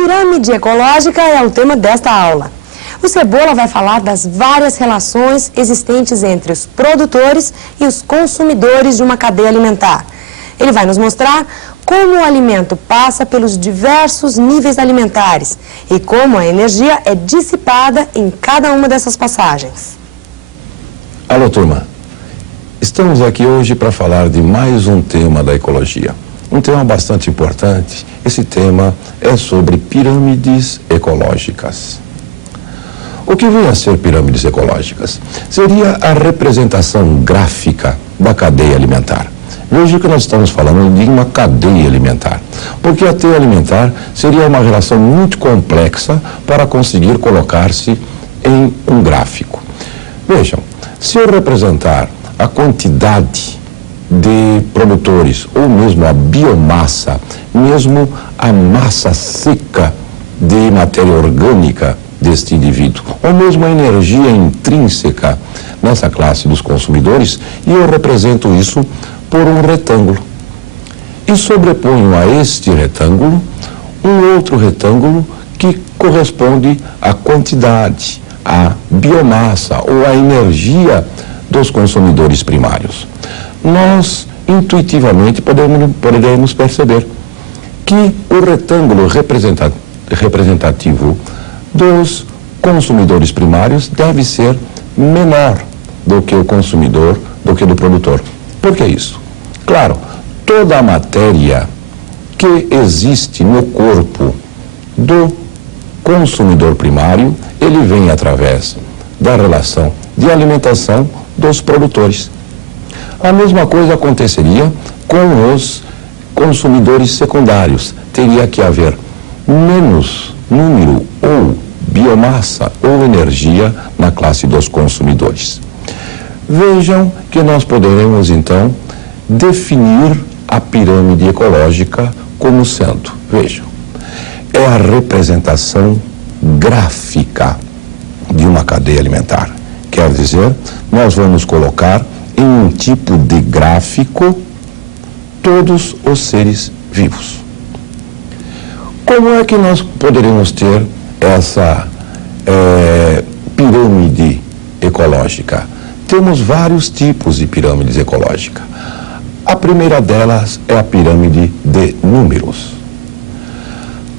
Pirâmide ecológica é o tema desta aula. O Cebola vai falar das várias relações existentes entre os produtores e os consumidores de uma cadeia alimentar. Ele vai nos mostrar como o alimento passa pelos diversos níveis alimentares e como a energia é dissipada em cada uma dessas passagens. Alô, turma. Estamos aqui hoje para falar de mais um tema da ecologia. Um tema bastante importante. Esse tema é sobre pirâmides ecológicas. O que vem a ser pirâmides ecológicas? Seria a representação gráfica da cadeia alimentar. Veja que nós estamos falando de uma cadeia alimentar, porque a cadeia alimentar seria uma relação muito complexa para conseguir colocar-se em um gráfico. Vejam, se eu representar a quantidade de produtores, ou mesmo a biomassa, mesmo a massa seca de matéria orgânica deste indivíduo, ou mesmo a energia intrínseca nessa classe dos consumidores, e eu represento isso por um retângulo. E sobreponho a este retângulo um outro retângulo que corresponde à quantidade, à biomassa ou à energia dos consumidores primários. Nós, intuitivamente, poderemos perceber que o retângulo representativo dos consumidores primários deve ser menor do que o consumidor, do que do produtor. Por que isso? Claro, toda a matéria que existe no corpo do consumidor primário, ele vem através da relação de alimentação dos produtores. A mesma coisa aconteceria com os consumidores secundários. Teria que haver menos número ou biomassa ou energia na classe dos consumidores. Vejam que nós poderemos, então, definir a pirâmide ecológica como sendo, vejam, é a representação gráfica de uma cadeia alimentar. Quer dizer, nós vamos colocar em um tipo de gráfico todos os seres vivos. Como é que nós poderemos ter essa pirâmide ecológica? Temos vários tipos de pirâmides ecológicas. A primeira delas é a pirâmide de números.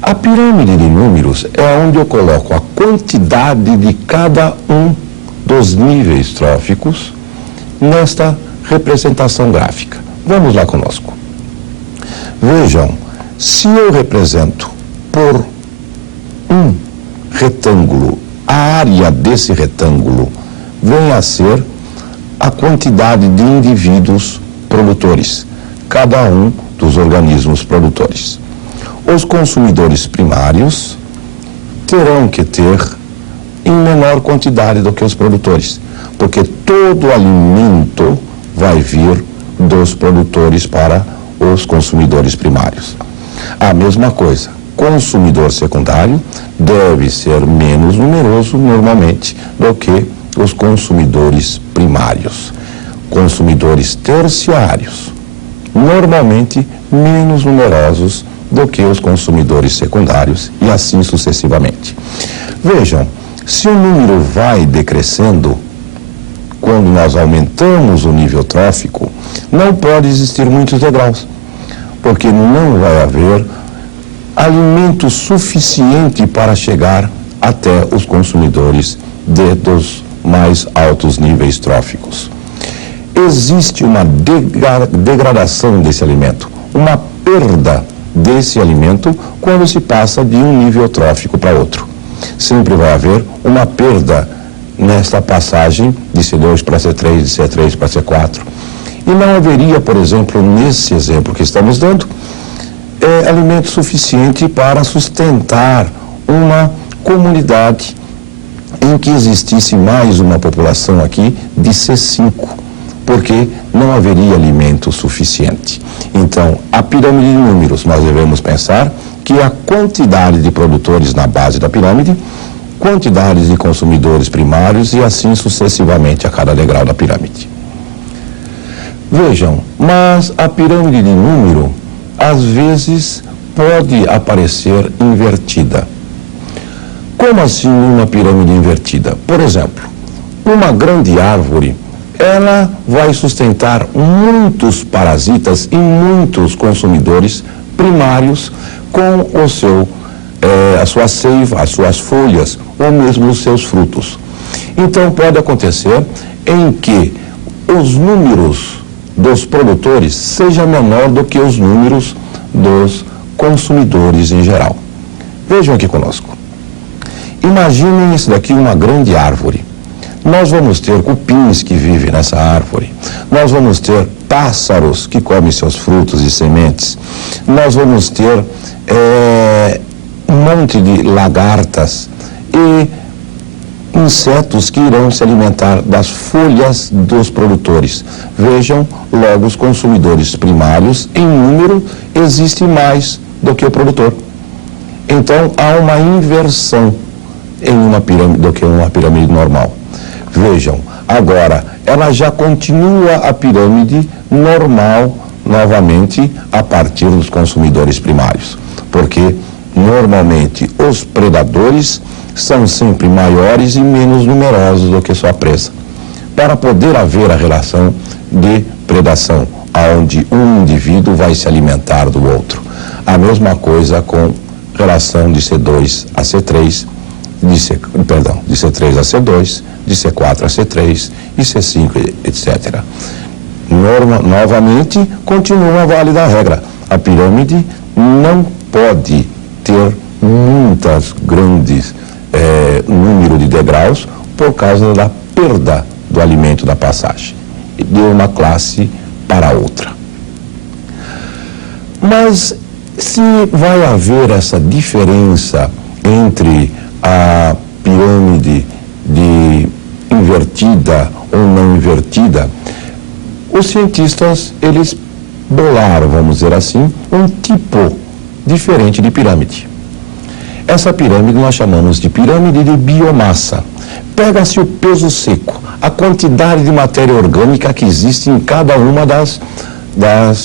A pirâmide de números é onde eu coloco a quantidade de cada um dos níveis tróficos nesta representação gráfica. Vamos lá conosco. Vejam, se eu represento por um retângulo, a área desse retângulo vem a ser a quantidade de indivíduos produtores, cada um dos organismos produtores. Os consumidores primários terão que ter em menor quantidade do que os produtores, porque todo alimento vai vir dos produtores para os consumidores primários. A mesma coisa, consumidor secundário deve ser menos numeroso normalmente do que os consumidores primários. Consumidores terciários, normalmente menos numerosos do que os consumidores secundários e assim sucessivamente. Vejam, se o número vai decrescendo, quando nós aumentamos o nível trófico, não pode existir muitos degraus, porque não vai haver alimento suficiente para chegar até os consumidores dos mais altos níveis tróficos. Existe uma degradação desse alimento, uma perda desse alimento quando se passa de um nível trófico para outro. Sempre vai haver uma perda nesta passagem de C2 para C3, de C3 para C4. E não haveria, por exemplo, nesse exemplo que estamos dando, alimento suficiente para sustentar uma comunidade em que existisse mais uma população aqui de C5, porque não haveria alimento suficiente. Então, a pirâmide de números, nós devemos pensar que a quantidade de produtores na base da pirâmide, quantidades de consumidores primários e assim sucessivamente a cada degrau da pirâmide. Vejam, mas a pirâmide de número, às vezes, pode aparecer invertida. Como assim uma pirâmide invertida? Por exemplo, uma grande árvore, ela vai sustentar muitos parasitas e muitos consumidores primários com a sua seiva, as suas folhas ou mesmo os seus frutos. Então pode acontecer em que os números dos produtores seja menor do que os números dos consumidores em geral. Vejam aqui conosco. Imaginem isso daqui, uma grande árvore. Nós vamos ter cupins que vivem nessa árvore. Nós vamos ter pássaros que comem seus frutos e sementes. Nós vamos ter um monte de lagartas e insetos que irão se alimentar das folhas dos produtores. Vejam, logo, os consumidores primários, em número, existem mais do que o produtor. Então, há uma inversão em uma pirâmide do que uma pirâmide normal. Vejam, agora, ela já continua a pirâmide normal, novamente, a partir dos consumidores primários. Porque, normalmente, os predadores são sempre maiores e menos numerosos do que sua presa. Para poder haver a relação de predação, onde um indivíduo vai se alimentar do outro. A mesma coisa com relação de C2 a C3, de C3 a C2, de C4 a C3 e C5, etc. Novamente, continua a válida a regra. A pirâmide não pode ter muitas grandes número de degraus por causa da perda do alimento da passagem de uma classe para outra. Mas se vai haver essa diferença entre a pirâmide invertida ou não invertida, os cientistas, eles bolaram, vamos dizer assim, um tipo diferente de pirâmide. Essa pirâmide nós chamamos de pirâmide de biomassa. Pega-se o peso seco, a quantidade de matéria orgânica que existe em cada uma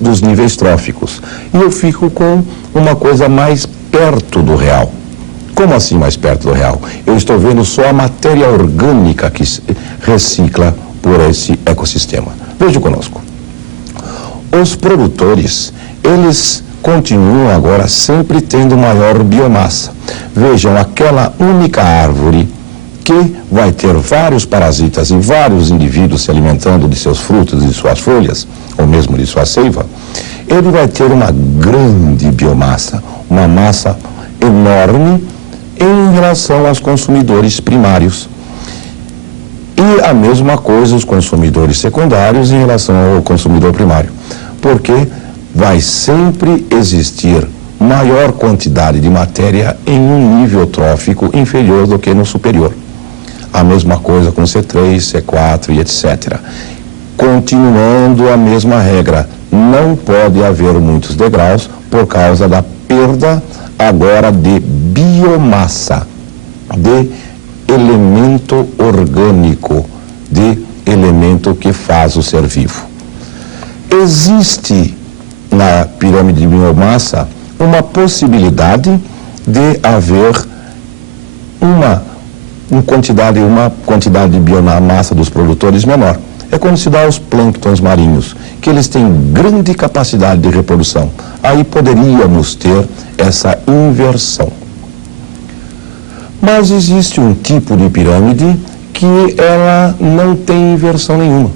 dos níveis tróficos. E eu fico com uma coisa mais perto do real. Como assim mais perto do real? Eu estou vendo só a matéria orgânica que recicla por esse ecossistema. Veja conosco. Os produtores, eles continuam agora sempre tendo maior biomassa. Vejam, aquela única árvore que vai ter vários parasitas e vários indivíduos se alimentando de seus frutos e de suas folhas, ou mesmo de sua seiva, ele vai ter uma grande biomassa, uma massa enorme em relação aos consumidores primários. E a mesma coisa os consumidores secundários em relação ao consumidor primário. Porque vai sempre existir maior quantidade de matéria em um nível trófico inferior do que no superior. A mesma coisa com C3, C4 e etc. Continuando a mesma regra, não pode haver muitos degraus por causa da perda agora de biomassa, de elemento orgânico, de elemento que faz o ser vivo. Existe na pirâmide de biomassa uma possibilidade de haver uma quantidade de biomassa dos produtores menor. É quando se dá aos plânctons marinhos, que eles têm grande capacidade de reprodução. Aí poderíamos ter essa inversão. Mas existe um tipo de pirâmide que ela não tem inversão nenhuma.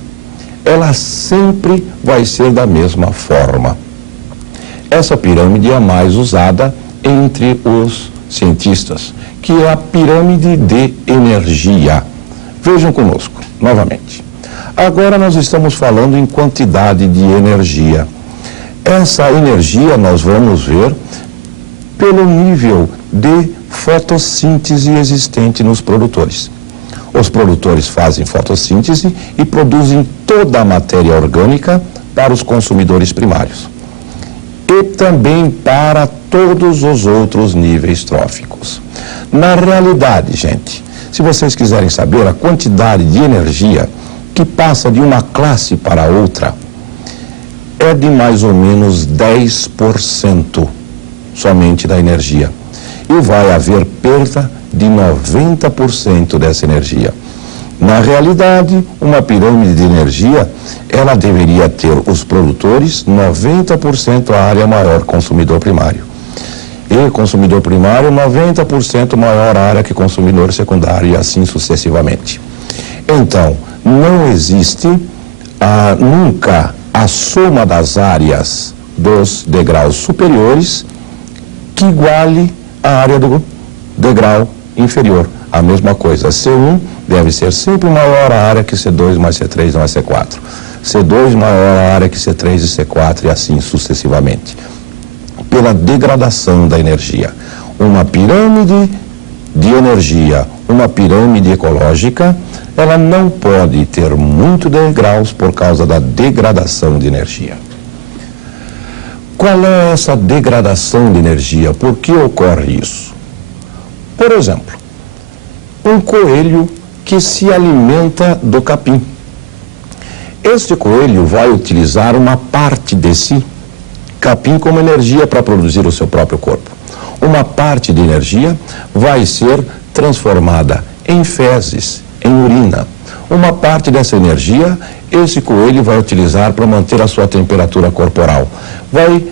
Ela sempre vai ser da mesma forma. Essa pirâmide é a mais usada entre os cientistas, que é a pirâmide de energia. Vejam conosco, novamente. Agora nós estamos falando em quantidade de energia. Essa energia nós vamos ver pelo nível de fotossíntese existente nos produtores. Os produtores fazem fotossíntese e produzem toda a matéria orgânica para os consumidores primários. E também para todos os outros níveis tróficos. Na realidade, gente, se vocês quiserem saber a quantidade de energia que passa de uma classe para outra, é de mais ou menos 10%. somente da energia. E vai haver perda de 90% dessa energia. Na realidade, uma pirâmide de energia, ela deveria ter os produtores 90% a área maior, consumidor primário. E consumidor primário, 90% maior área que consumidor secundário e assim sucessivamente. Então, não existe nunca a soma das áreas dos degraus superiores que iguale a área do degrau inferior. A mesma coisa, C1 deve ser sempre maior a área que C2 mais C3 mais C4. C2 maior a área que C3 e C4 e assim sucessivamente. Pela degradação da energia. Uma pirâmide de energia, uma pirâmide ecológica, ela não pode ter muito degraus por causa da degradação de energia. Qual é essa degradação de energia? Por que ocorre isso? Por exemplo, um coelho que se alimenta do capim. Este coelho vai utilizar uma parte desse capim como energia para produzir o seu próprio corpo. Uma parte de energia vai ser transformada em fezes, em urina. Uma parte dessa energia, esse coelho vai utilizar para manter a sua temperatura corporal. Vai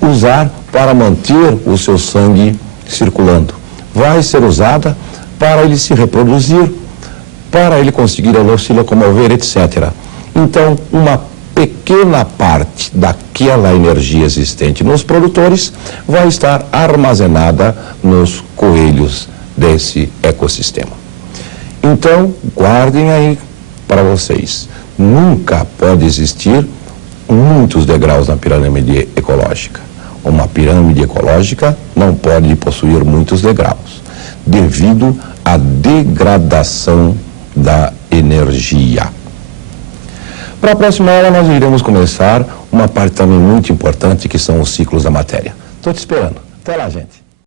usar para manter o seu sangue circulando. Vai ser usada para ele se reproduzir, para ele conseguir se locomover, etc. Então, uma pequena parte daquela energia existente nos produtores vai estar armazenada nos coelhos desse ecossistema. Então, guardem aí para vocês. Nunca pode existir muitos degraus na pirâmide ecológica. Uma pirâmide ecológica não pode possuir muitos degraus, devido à degradação da energia. Para a próxima aula nós iremos começar uma parte também muito importante que são os ciclos da matéria. Estou te esperando. Até lá, gente.